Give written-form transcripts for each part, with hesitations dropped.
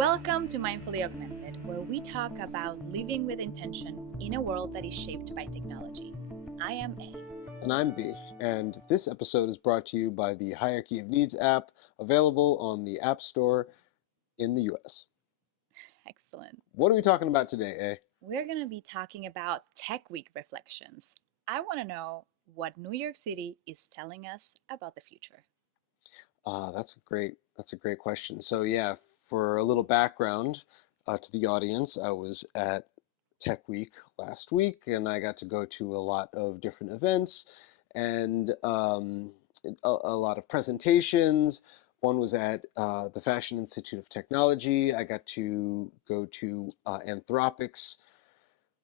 Welcome to Mindfully Augmented, where we talk about living with intention in a world that is shaped by technology. I am A. And I'm B, and this episode is brought to you by the Hierarchy of Needs app, available on the App Store in the US. Excellent. What are we talking about today, A? We're going to be talking about Tech Week reflections. I want to know what New York City is telling us about the future. That's a great question. So yeah, for a little background to the audience, I was at Tech Week last week, and I got to go to a lot of different events and a lot of presentations. One was at the Fashion Institute of Technology. I got to go to Anthropic's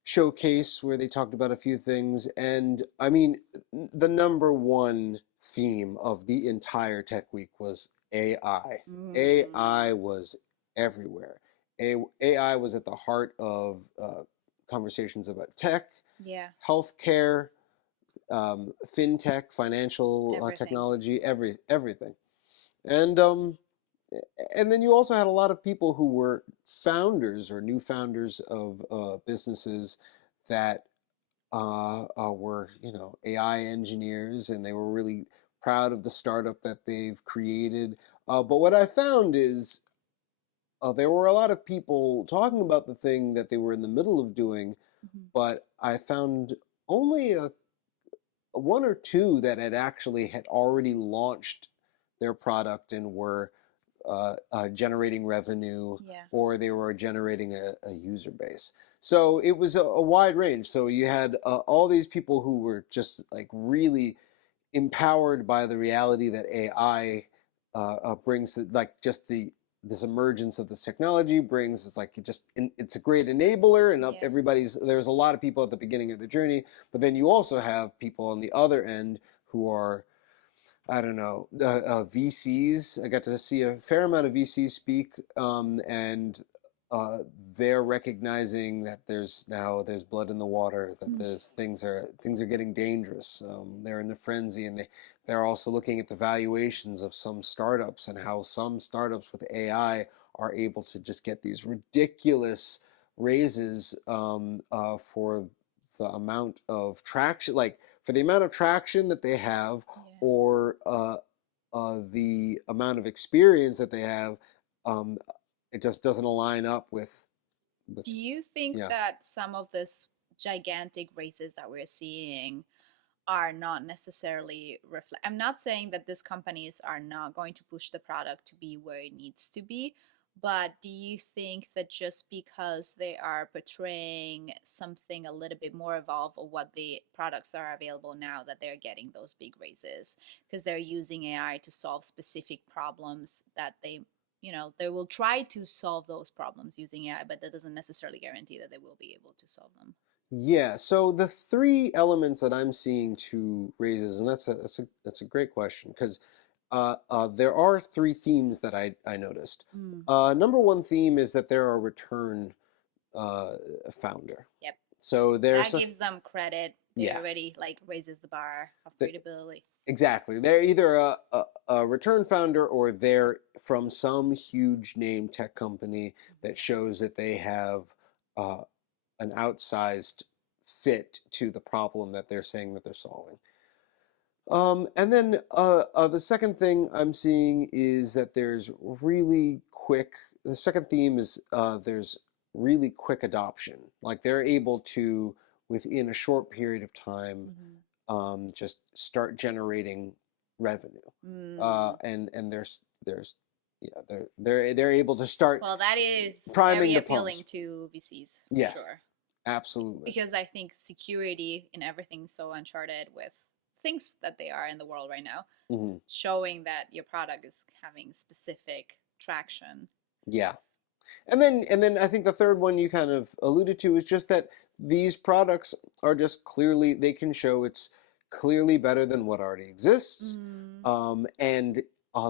showcase where they talked about a few things. And I mean, the number one theme of the entire Tech Week was AI. AI was everywhere. AI was at the heart of conversations about tech, healthcare, fintech, financial technology, everything. And then you also had a lot of people who were founders or new founders of businesses that were, AI engineers, and they were really proud of the startup that they've created. But what I found is there were a lot of people talking about the thing that they were in the middle of doing, but I found only one or two that had already launched their product and were generating revenue, or they were generating a user base. So it was a wide range. So you had all these people who were just like really empowered by the reality that AI brings, like just this emergence of this technology brings. It's like it's a great enabler, and there's a lot of people at the beginning of the journey, but then you also have people on the other end who are, I don't know, VCs. I got to see a fair amount of VCs speak, and they're recognizing that there's blood in the water, that there's things are getting dangerous. They're in a frenzy, and they're also looking at the valuations of some startups and how some startups with AI are able to just get these ridiculous raises for the amount of traction, that they have, or the amount of experience that they have. It just doesn't align up with. Do you think that some of this gigantic races that we're seeing are not necessarily I'm not saying that these companies are not going to push the product to be where it needs to be, but do you think that just because they are portraying something a little bit more evolved of what the products are available now, that they're getting those big raises because they're using AI to solve specific problems that they will try to solve those problems using AI, but that doesn't necessarily guarantee that they will be able to solve them? Yeah, so the three elements that I'm seeing to raises, and that's a great question, because there are three themes that I noticed. Number one theme is that they're a return founder. Yep. So that gives them credit. They already raises the bar of credibility. Exactly. They're either a return founder, or they're from some huge name tech company that shows that they have an outsized fit to the problem that they're saying that they're solving. And then the second thing I'm seeing is that there's the second theme is there's really quick adoption. Like they're able to, within a short period of time, just start generating revenue. And they're able to start. Well, that is priming very the appealing pumps. to VCs, for Yes, sure. Absolutely. Because I think security in everything so uncharted with things that they are in the world right now, showing that your product is having specific traction. Yeah. And then I think the third one you kind of alluded to is just that these products are just clearly, they can show it's clearly better than what already exists. And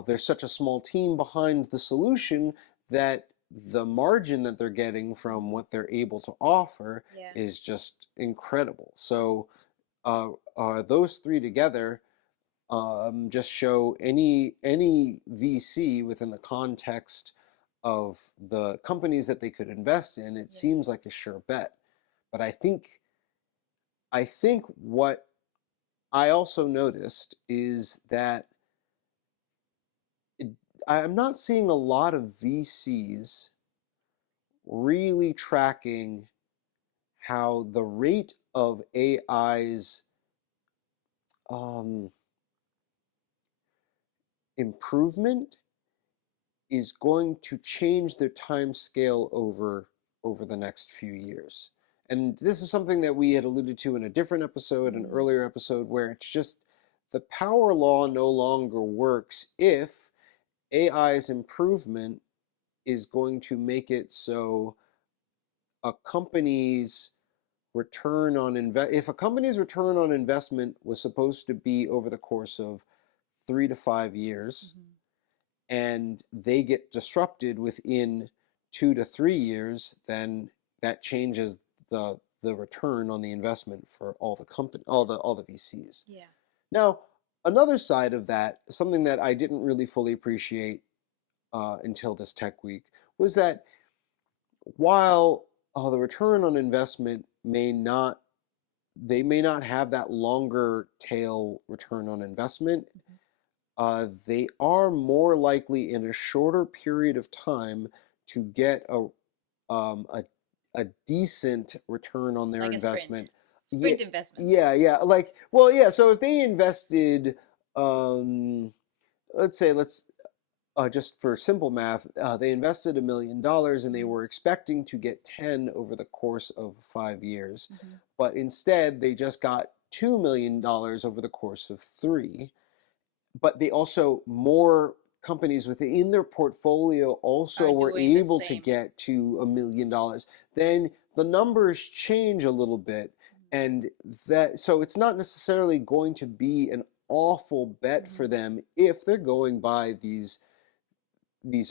there's such a small team behind the solution that the margin that they're getting from what they're able to offer is just incredible. So those three together just show any VC within the context of the companies that they could invest in, it Yeah. seems like a sure bet. But I think what I also noticed is that it, I'm not seeing a lot of VCs really tracking how the rate of AI's um, improvement is going to change their time scale over the next few years. And this is something that we had alluded to in a different episode, an earlier episode, where it's just the power law no longer works if AI's improvement is going to make it so a company's if a company's return on investment was supposed to be over the course of 3 to 5 years, and they get disrupted within 2 to 3 years, then that changes the return on the investment for all the VCs. Yeah. Now, another side of that, something that I didn't really fully appreciate until this tech week, was that while the return on investment they may not have that longer tail return on investment, they are more likely in a shorter period of time to get um, a, a decent return on their Like a investment. Yeah, sprint investment. yeah. Like, well, yeah. So if they invested, let's just for simple math, they invested $1 million and they were expecting to get 10 over the course of 5 years, but instead they just got $2 million over the course of 3. But they also, more companies within their portfolio also Are were doing the able to same. get to $1 million. Then the numbers change a little bit, and so it's not necessarily going to be an awful bet for them if they're going by these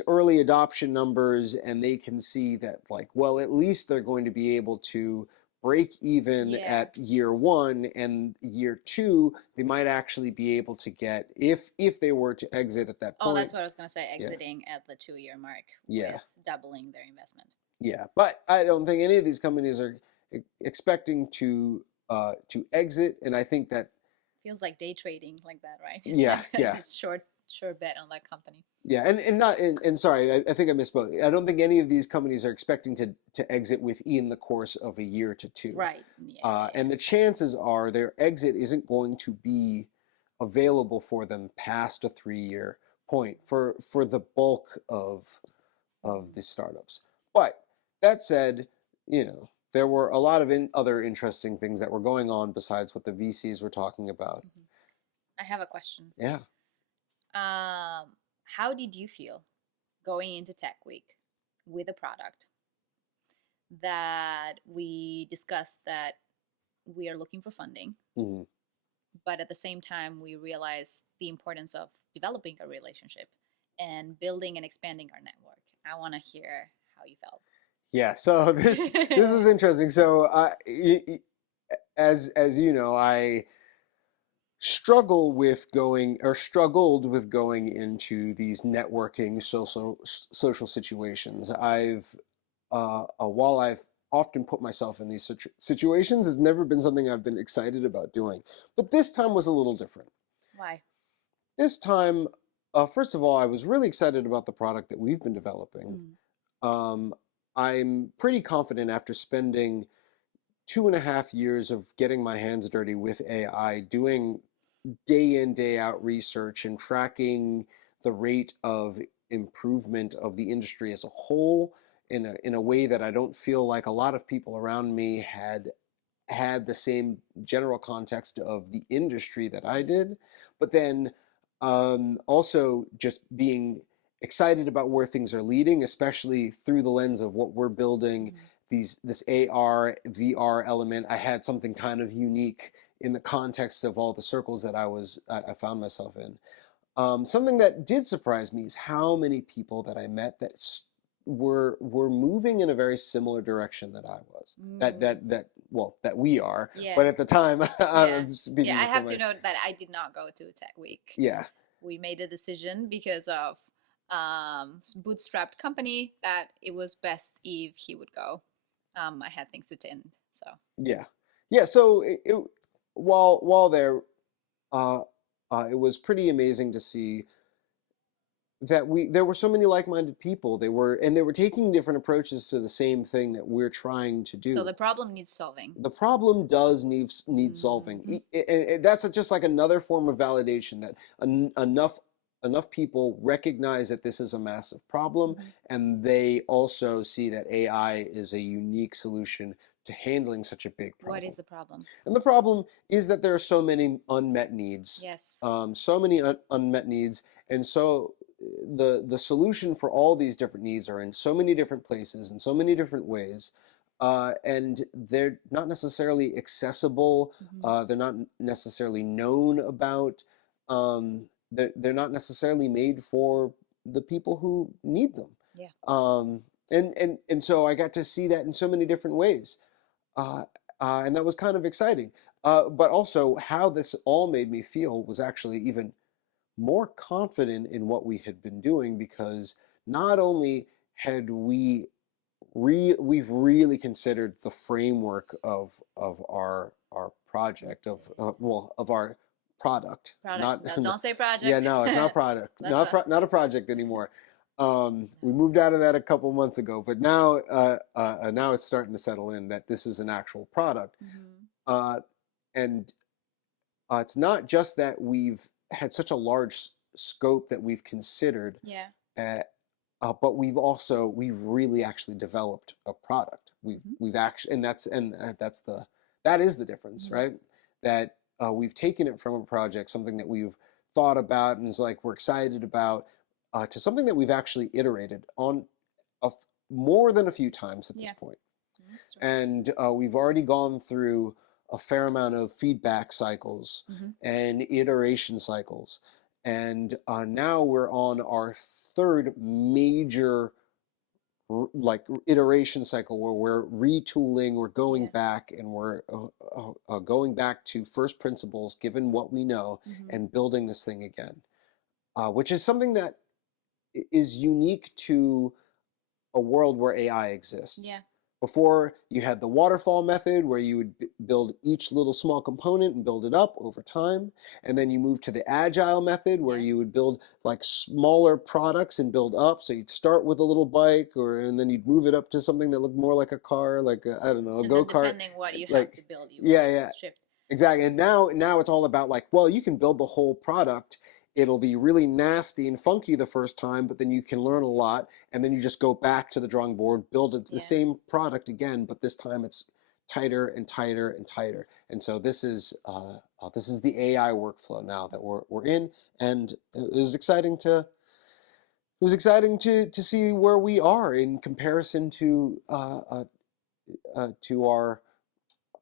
early adoption numbers, and they can see that, like, well, at least they're going to be able to break even at year 1, and year 2 they might actually be able to get, if they were to exit at that Oh, point. that's what I was going to say, exiting at the 2-year mark with doubling their investment. Yeah, but I don't think any of these companies are expecting to exit, and I think that feels like day trading like that, right? Yeah, yeah. Just sure bet on that company. Yeah, and sorry, I think I misspoke. I don't think any of these companies are expecting to exit within the course of a year to 2. Right. Yeah. And the chances are their exit isn't going to be available for them past a 3-year point for the bulk of the startups. But that said, there were a lot of other interesting things that were going on besides what the VCs were talking about. I have a question. Yeah. How did you feel going into Tech Week with a product that we discussed that we are looking for funding, but at the same time we realize the importance of developing a relationship and building and expanding our network? I want to hear how you felt. Yeah, so this is interesting. So as you know, I struggled with going into these networking social situations. While I've often put myself in these situations, it's never been something I've been excited about doing. But this time was a little different. Why? This time, first of all, I was really excited about the product that we've been developing. I'm pretty confident, after spending 2.5 years of getting my hands dirty with AI, doing day in, day out research and tracking the rate of improvement of the industry as a whole in a way that I don't feel like a lot of people around me had the same general context of the industry that I did. But then also just being excited about where things are leading, especially through the lens of what we're building, this AR, VR element. I had something kind of unique in the context of all the circles that I found myself in. Something that did surprise me is how many people that I met that were moving in a very similar direction that I was. That we are. Yeah. But at the time, I'm speaking. Yeah, I have to note that I did not go to Tech Week. Yeah. We made a decision because of bootstrapped company, that it was best if he would go. I had things to tend, so. Yeah, yeah. So while there, uh, it was pretty amazing to see that there were so many like-minded people. They were taking different approaches to the same thing that we're trying to So do. the problem needs solving. The problem does need solving. Mm-hmm. And that's just like another form of validation that enough people recognize that this is a massive problem, Mm-hmm. and they also see that AI is a unique solution to handling such a big What is problem. the problem? And the problem is that there are so many unmet needs, Yes. so many unmet needs, and so the solution for all these different needs are in so many different places in so many different ways, and they're not necessarily accessible. Mm-hmm. They're not necessarily known about. They're not necessarily made for the people who need them. Yeah. Um, and so I got to see that in so many different ways, uh, and that was kind of exciting. But also, how this all made me feel was actually even more confident in what we had been doing, because not only had we've really considered the framework of our project, of our product, Product. not No, don't say yeah, project. no, it's not product, That's a. not a project anymore. We No. moved out of that a couple months ago, but now it's starting to settle in that this is an actual product. Mm-hmm. uh, and it's not just that we've had such a large scope that we've considered, Yeah. uh, but we've really actually developed a product. Mm-hmm. We've actually, that is the difference, Mm-hmm. right? That we've taken it from a project, something that we've thought about and is like we're excited about, to something that we've actually iterated on more than a few times at this Yeah. point. That's true. And we've already gone through a fair amount of feedback cycles Mm-hmm. and iteration cycles, and now we're on our third major iteration cycle, where we're retooling, we're going Yeah. back, and we're going back to first principles, given what we know, Mm-hmm. and building this thing again, which is something that is unique to a world where AI exists. Yeah. Before, you had the waterfall method, where you would build each little small component and build it up over time. And then you moved to the agile method, where Yeah. you would build like smaller products and build up. So you'd start with a little bike, and then you'd move it up to something that looked more like a car, like I don't know, a And then go-kart. depending what you have to Like, build, you would yeah, yeah. just shift. Exactly. And now it's all about like, well, you can build the whole product. It'll be really nasty and funky the first time, but then you can learn a lot, and then you just go back to the drawing board, build the Yeah. same product again, but this time it's tighter and tighter and tighter. And so this is the AI workflow now that we're in, and it was exciting to see where we are in comparison to our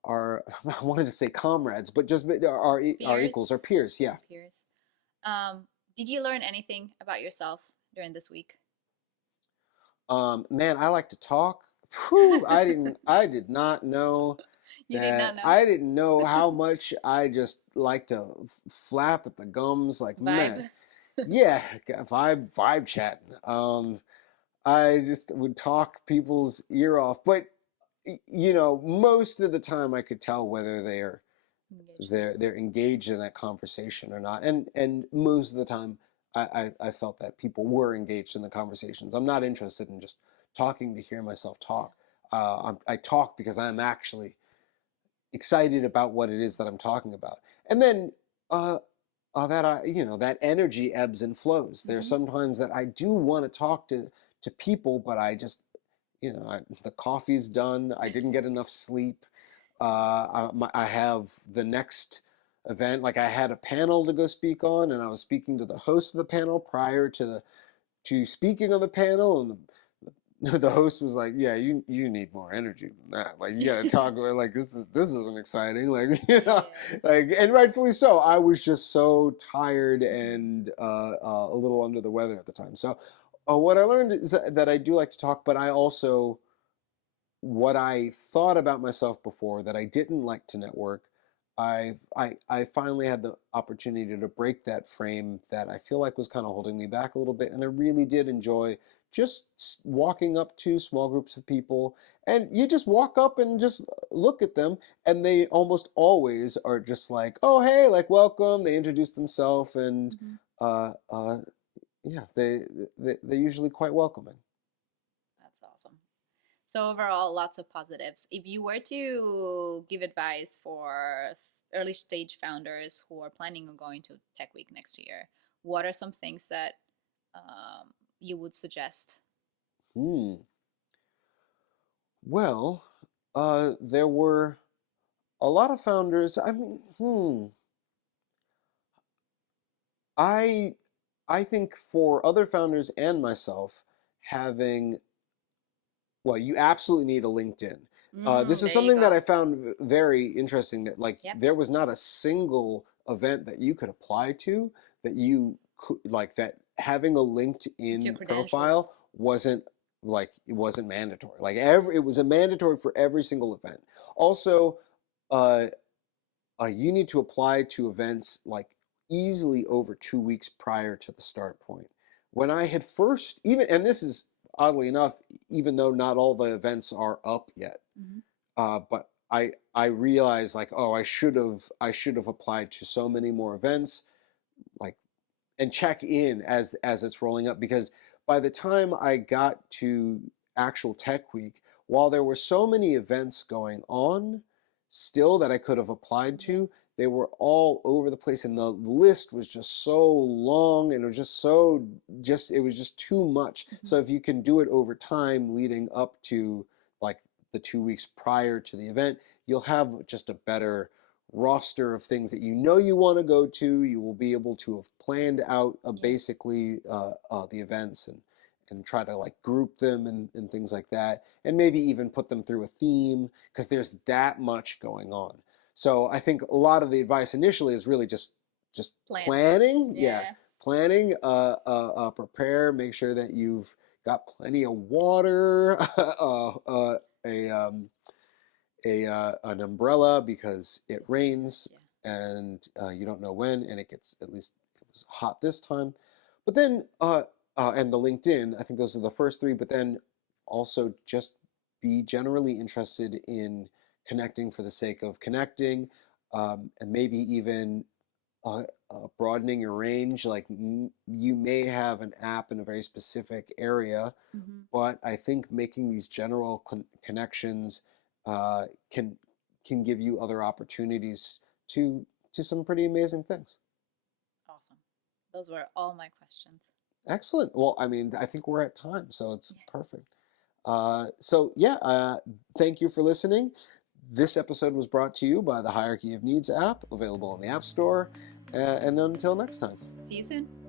I wanted to say comrades, but just our equals, our Peers. peers. Yeah. Peers. Did you learn anything about yourself during this week? Man, I like to talk. Whew, I did not know You did not that. know. I didn't know how much I just like to flap at the gums. Like, man, Vibe. yeah, vibe chatting. I just would talk people's ear off, but most of the time I could tell whether Engaged. they're engaged in that conversation or not, and most of the time I felt that people were engaged in the conversations. I'm not interested in just talking to hear myself Yeah. talk. I talk because I'm actually excited about what it is that I'm talking about, and then that energy ebbs and flows. There's Mm-hmm. sometimes that I do want to talk to people, but I just the coffee's done. I didn't get enough sleep. I have the next event. Like, I had a panel to go speak on, and I was speaking to the host of the panel prior to speaking on the panel, and the host was like, "Yeah, you need more energy than that. Like, you got to talk about, like, this isn't exciting. Like, Yeah. like, and rightfully so. I was just so tired Mm-hmm. and a little under the weather at the time. So, what I learned is that I do like to talk, but I also, what I thought about myself before, that I didn't like to network, I finally had the opportunity to break that frame that I feel like was kind of holding me back a little bit, and I really did enjoy just walking up to small groups of people, and you just walk up and just look at them, and they almost always are just like, oh hey, like welcome. They introduce themselves, and Mhm. uh, uh, yeah, they're usually quite welcoming. That's awesome. So overall, lots of positives. If you were to give advice for early stage founders who are planning on going to Tech Week next year, what are some things that you would suggest? Hmm. Well, there were a lot of founders. I mean, I I think for other founders and myself, having well, you absolutely need a LinkedIn. This is There you something that go. I found very interesting. That like Yep. there was not a single event that you could apply to that you could like that having a It's your LinkedIn credentials. profile wasn't like it wasn't mandatory. Like every it was a mandatory for every single event. Also, uh, you need to apply to events like easily over 2 weeks prior to the start point. When I had first, even, and this is oddly enough, even though not all the events are up yet, Hmm. but I realized like, oh, I should have applied to so many more events, like and check in as it's rolling up because by the time I got to actual Tech Week, while there were so many events going on still that I could have applied Yeah. to, they were all over the place and the list was just so long and it was just so just it was just too much. Hmm. So if you can do it over time leading up to like the 2 weeks prior to the event, you'll have just a better roster of things that you know you want to go to. You will be able to have planned out Yeah. basically the events and try to like group them and things like that, and maybe even put them through a theme because there's that much going on. So I think a lot of the advice initially is really just Plan. planning. Yeah, Yeah. planning. Prepare. Make sure that you've got plenty of water. A an umbrella because it It's rains yeah. and you don't know when, and it gets at least it was hot this time. But then and the LinkedIn, I think those are the first three. But then also just be generally interested in connecting for the sake of connecting, and maybe even broadening your range. Like you may have an app in a very specific area, Hmm. but I think making these general connections uh, can can give you other opportunities to some pretty amazing things. Awesome. Those were all my questions. Excellent. Well, I mean, I think we're at time, so it's Yeah. perfect. So yeah, thank you for listening. This episode was brought to you by the Hierarchy of Needs app, available in the App Store. And until next time. See you soon.